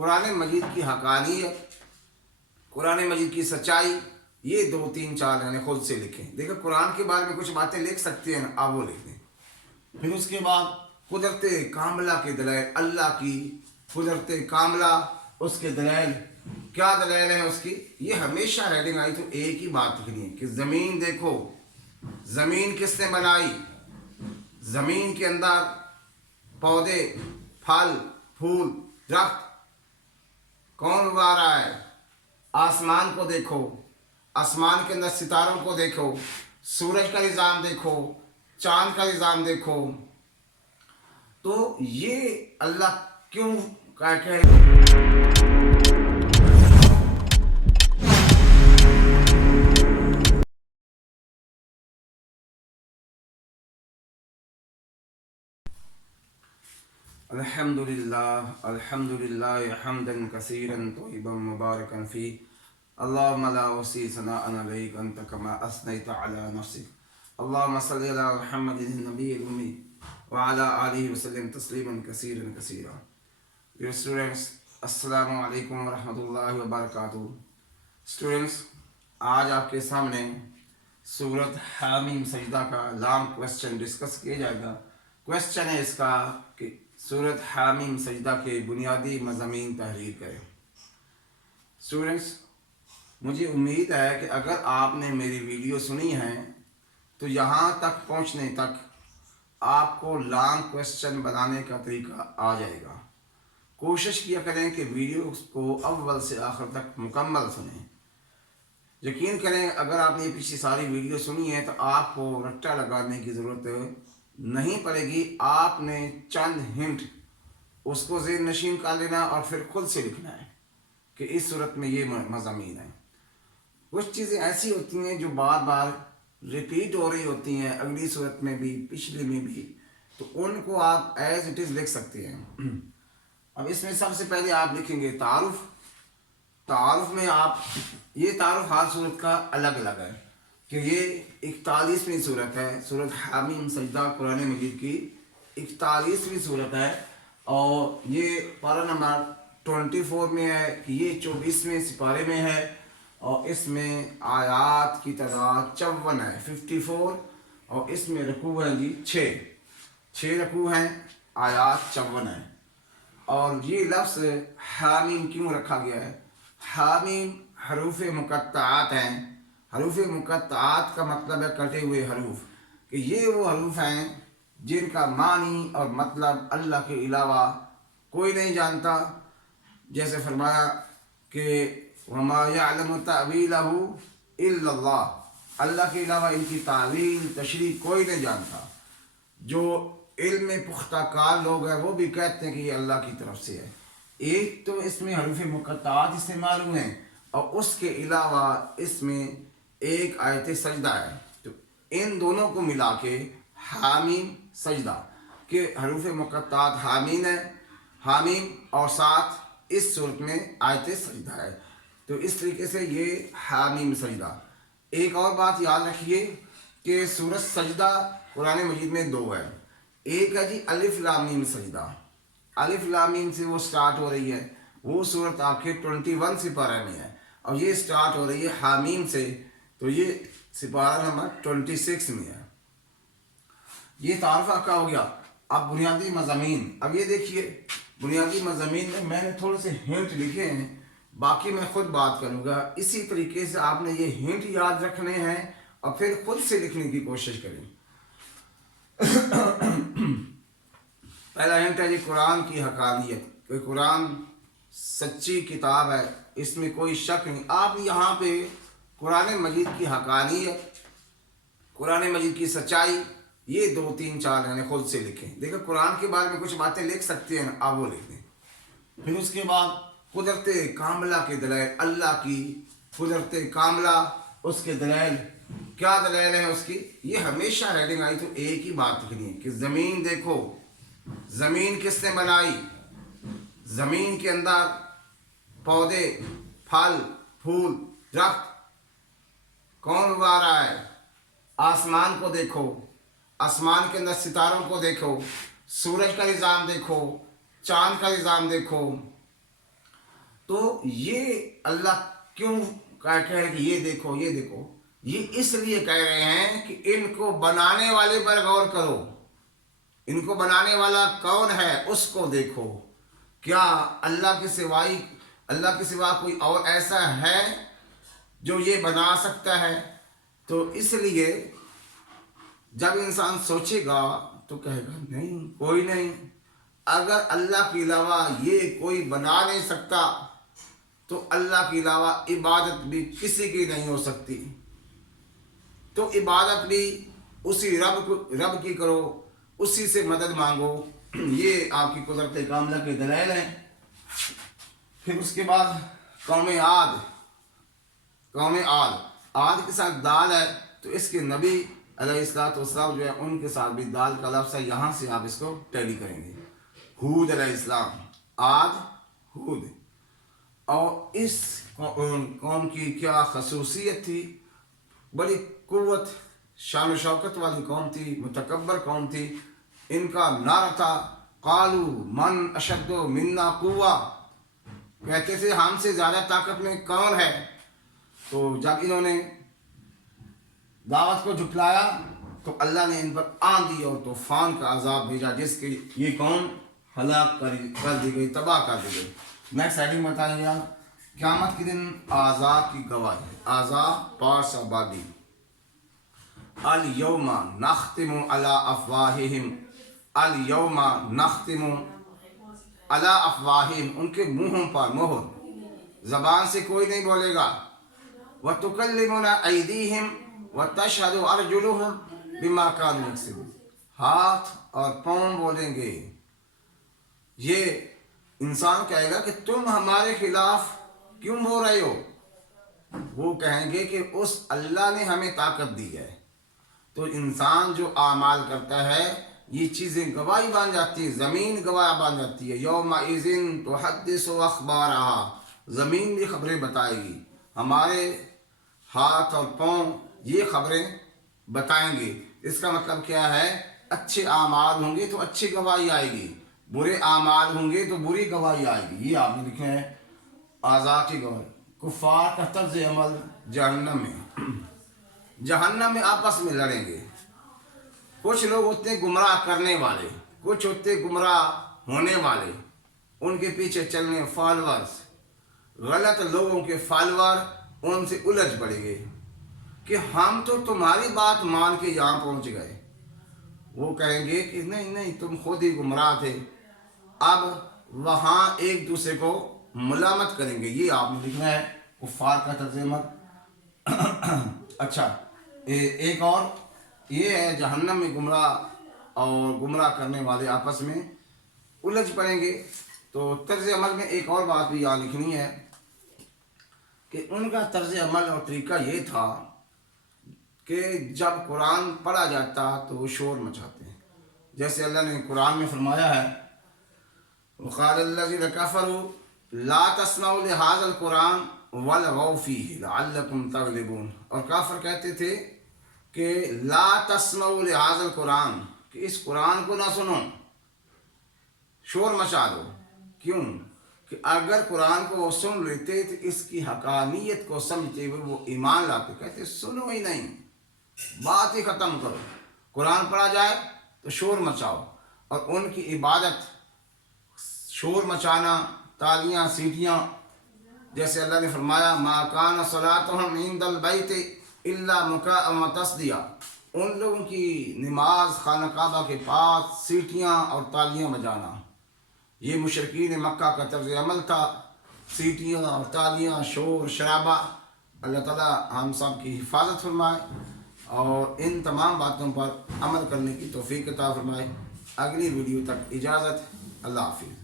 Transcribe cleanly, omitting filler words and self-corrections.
कुरान मजीद की हकानियत, कुरान मजीद की सच्चाई, ये 2 3 4 मैंने खुद से लिखे। देखो कुरान के बारे में कुछ बातें लिख सकते हैं, आप वो लिख दें। फिर उसके बाद कुदरत कामला के दलाइल, अल्लाह की कुदरत कामला, उसके दलाइल क्या दलाइल है उसकी, ये हमेशा हेडिंग आई तो एक ही बात लिखनी है कि ज़मीन देखो, ज़मीन किसने बनाई, ज़मीन के अंदर पौधे, फल, फूल, दरख्त कौन उगा रहा है। आसमान को देखो, आसमान के अंदर सितारों को देखो, सूरज का निज़ाम देखो, चांद का निज़ाम देखो। तो ये अल्लाह क्यों कहे अल्हम्दुलिल्लाह अल्हम्दुलिल्लाह हम्दन कसीरन तय्यिबन मुबारकन फी अल्लाहुम्मा ला उसी सनाअन अलैक अंत कमा असनैत अला नफ्सिक अल्लाहुम्मा सल्लि अला मुहम्मदिन नबिय्यिल उम्मी व अला आलिहि वसल्लम तस्लीमन कसीरन कसीरा। डियर स्टूडेंट्स, अस्सलामु अलैकुम व रहमतुल्लाहि व बरकातुहू। स्टूडेंट्स, आज आपके सामने सूरत हामीम सजदा का लॉन्ग क्वेश्चन डिस्कस किया जाएगा। क्वेश्चन है इसका कि सूरत हामीम सजदा के बुनियादी मज़ामीन तहरीर करें। स्टूडेंट्स, मुझे उम्मीद है कि अगर आपने मेरी वीडियो सुनी है तो यहाँ तक पहुँचने तक आपको लॉन्ग क्वेश्चन बनाने का तरीका आ जाएगा। कोशिश किया करें कि वीडियो को अव्वल से आखिर तक मुकम्मल सुनें। यकीन करें, अगर आपने पिछली सारी वीडियो सुनी है तो आपको रट्टा लगाने की ज़रूरत नहीं पड़ेगी। आपने चंद हिंट उसको ज़हन नशीन कर लेना और फिर खुद से लिखना है कि इस सूरत में ये मज़ामीन है। कुछ चीज़ें ऐसी होती हैं जो बार बार रिपीट हो रही होती हैं, अगली सूरत में भी पिछली में भी, तो उनको आप एज इट इज़ लिख सकते हैं। अब इसमें सबसे पहले आप लिखेंगे तारुफ। तारुफ में आप ये तारुफ हर सूरत का अलग अलग है कि ये 41वीं सूरत है। सूरत हामीम सजदा कुरान मजीद की 41वीं सूरत है और ये पारा नंबर 24 में है कि ये 24वें सिपारे में है और इसमें आयात की तादाद 54 है, 54, और इसमें रकू है जी 6 रकू हैं, आयात 54 है। और ये लफ्ज़ हामीम क्यों रखा गया है? हामीम हरूफ मुक़त्तआत हैं। हरूफ मुक़त्तआत का मतलब है कटे हुए हरूफ, कि ये वो हरूफ हैं जिनका मानी और मतलब अल्लाह के अलावा कोई नहीं जानता। जैसे फरमाया कि वमा यअलमु तअवीलहु इल्लल्लाह, अल्लाह के अलावा इनकी तावील तशरीह कोई नहीं जानता। जो इल्म में पुख्ता कार लोग हैं वो भी कहते हैं कि ये अल्लाह की तरफ से है। एक तो इसमें हरूफ मुक़त्तआत इस्तेमाल हुए हैं और उसके अलावा इसमें एक आयत सजदा है। तो इन दोनों को मिला के हामीम सजदा के हरूफ मुक़त्तआत हामीन है, हामीम, और साथ इस सूरत में आयत सजदा है। तो इस तरीके से ये हामीम सजदा। एक और बात याद रखिए कि सूरत सजदा कुरान मजीद में 2 है। एक है जी अलिफ लाम मीम सजदा, अलिफ लाम मीम से वो स्टार्ट हो रही है, वो सूरत आपके 21 सिपारा में है, और ये स्टार्ट हो रही है हामीम से, तो ये सिपारा नंबर 26 में है। ये तारफा का हो गया। अब बुनियादी मज़ामीन, अब ये देखिए बुनियादी मज़ामीन में मैंने थोड़े से हिंट लिखे हैं, बाकी मैं खुद बात करूँगा। इसी तरीके से आपने ये हिंट याद रखने हैं और फिर खुद से लिखने की कोशिश करें। पहला हिंट है जी कुरान की हकानियत, कि कुरान सच्ची किताब है, इसमें कोई शक नहीं। आप यहाँ पे कुरान मजीद की हकानियत, कुरान मजीद की सच्चाई, ये 2 3 4 मैंने खुद से लिखे। देखो कुरान के बारे में कुछ बातें लिख सकते हैं, आप वो लिख दें। फिर उसके बाद कुदरत कामला के दलाइल, अल्लाह की कुदरत कामला, उसके दलाइल क्या दलाइल है उसकी, ये हमेशा हेडिंग आई तो एक ही बात लिखनी है कि ज़मीन देखो, ज़मीन किसने बनाई, ज़मीन के अंदर पौधे, फल, फूल, दरख्त कौन उगा रहा है। आसमान को देखो, आसमान के अंदर सितारों को देखो, सूरज का निज़ाम देखो, चांद का निज़ाम देखो। تو یہ اللہ کیوں کہہ کہ یہ دیکھو یہ دیکھو، یہ اس لیے کہہ رہے ہیں کہ ان کو بنانے والے پر غور کرو، ان کو بنانے والا کون ہے اس کو دیکھو، کیا اللہ کے سوا کوئی اور ایسا ہے جو یہ بنا سکتا ہے؟ تو اس لیے جب انسان سوچے گا تو کہے گا نہیں، کوئی نہیں، اگر اللہ کے علاوہ یہ کوئی بنا نہیں سکتا تو اللہ کے علاوہ عبادت بھی کسی کی نہیں ہو سکتی، تو عبادت بھی اسی رب کی کرو، اسی سے مدد مانگو۔ یہ آپ کی قدرت کاملہ کے دلائل ہیں۔ پھر اس کے بعد قوم عاد کے ساتھ دال ہے، تو اس کے نبی علیہ السلام جو ہے ان کے ساتھ بھی دال کا لفظ ہے، یہاں سے آپ اس کو ٹیلی کریں گے۔ ہود علیہ السلام، عاد، ہود، اور اس قوم کی کیا خصوصیت تھی؟ بڑی قوت، شان و شوکت والی قوم تھی، متکبر قوم تھی۔ ان کا نعرہ تھا قالوا من اشد منا قوہ، کہتے تھے ہم سے زیادہ طاقت میں کون ہے؟ تو جب انہوں نے دعوت کو جھٹلایا تو اللہ نے ان پر آندھی اور طوفان کا عذاب بھیجا، جس کی یہ قوم ہلاک کر دی گئی، تباہ کر دی گئی۔ نیکسٹ ہیڈنگ بتائیں گے، قیامت کے دن اعضاء کی گواہی، اعضاء پارٹس آف باڈی۔ الیوم نختم علی افواہہم، الیوم نختم علی افواہہم، ان کے منہوں پر مہر، زبان سے کوئی نہیں بولے گا۔ وتکلمنا ایدیہم وتشہد ارجلہم بما کانوا یکسبون، ہاتھ اور پاؤں بولیں گے۔ یہ انسان کہے گا کہ تم ہمارے خلاف کیوں بول رہے ہو؟ وہ کہیں گے کہ اس اللہ نے ہمیں طاقت دی ہے۔ تو انسان جو اعمال کرتا ہے یہ چیزیں گواہی بن جاتی ہے، زمین گواہ بن جاتی ہے۔ یومئذ تحدث اخبارہا، زمین بھی خبریں بتائے گی، ہمارے ہاتھ اور پاؤں یہ خبریں بتائیں گے۔ اس کا مطلب کیا ہے؟ اچھے اعمال ہوں گے تو اچھی گواہی آئے گی، برے اعمال ہوں گے تو بری گواہی آئے گی۔ یہ آپ نے لکھے ہیں اعضاء کی گواہی۔ کفار کا طرز عمل جہنم میں آپس میں لڑیں گے۔ کچھ لوگ ہوتے ہیں گمراہ کرنے والے، کچھ ہوتے ہیں گمراہ ہونے والے، ان کے پیچھے چلنے فالورز، غلط لوگوں کے فالور ان سے الجھ پڑیں گے کہ ہم تو تمہاری بات مان کے یہاں پہنچ گئے۔ وہ کہیں گے کہ نہیں تم خود ہی گمراہ تھے۔ اب وہاں ایک دوسرے کو ملامت کریں گے۔ یہ آپ نے لکھنا ہے کفار کا طرز عمل۔ اچھا، ایک اور یہ ہے جہنم میں گمراہ اور گمراہ کرنے والے آپس میں الجھ پڑیں گے۔ تو طرز عمل میں ایک اور بات بھی یہاں لکھنی ہے کہ ان کا طرز عمل اور طریقہ یہ تھا کہ جب قرآن پڑھا جاتا تو وہ شور مچاتے ہیں، جیسے اللہ نے قرآن میں فرمایا ہے وقال الذین کفروا لا تسمعوا لهذا القرآن والغوا فیہ لعلکم تغلبون، اور کافر کہتے تھے کہ لا تسمعوا لهذا القرآن، کہ اس قرآن کو نہ سنو، شور مچا دو۔ کیوں؟ کہ اگر قرآن کو وہ سن لیتے تو اس کی حقانیت کو سمجھتے ہوئے وہ ایمان لاتے، کہتے سنو ہی نہیں، بات ہی ختم کرو، قرآن پڑھا جائے تو شور مچاؤ۔ اور ان کی عبادت شور مچانا، تالیاں، سیٹیاں، جیسے اللہ نے فرمایا ما کان صلاتہم عند البیت الا مکاء و تصدیہ، ان لوگوں کی نماز خانہ کعبہ کے پاس سیٹیاں اور تالیاں بجانا، یہ مشرکین مکہ کا طرز عمل تھا، سیٹیاں اور تالیاں، شور شرابہ۔ اللہ تعالیٰ ہم سب کی حفاظت فرمائے اور ان تمام باتوں پر عمل کرنے کی توفیق عطا فرمائے۔ اگلی ویڈیو تک اجازت، اللہ حافظ۔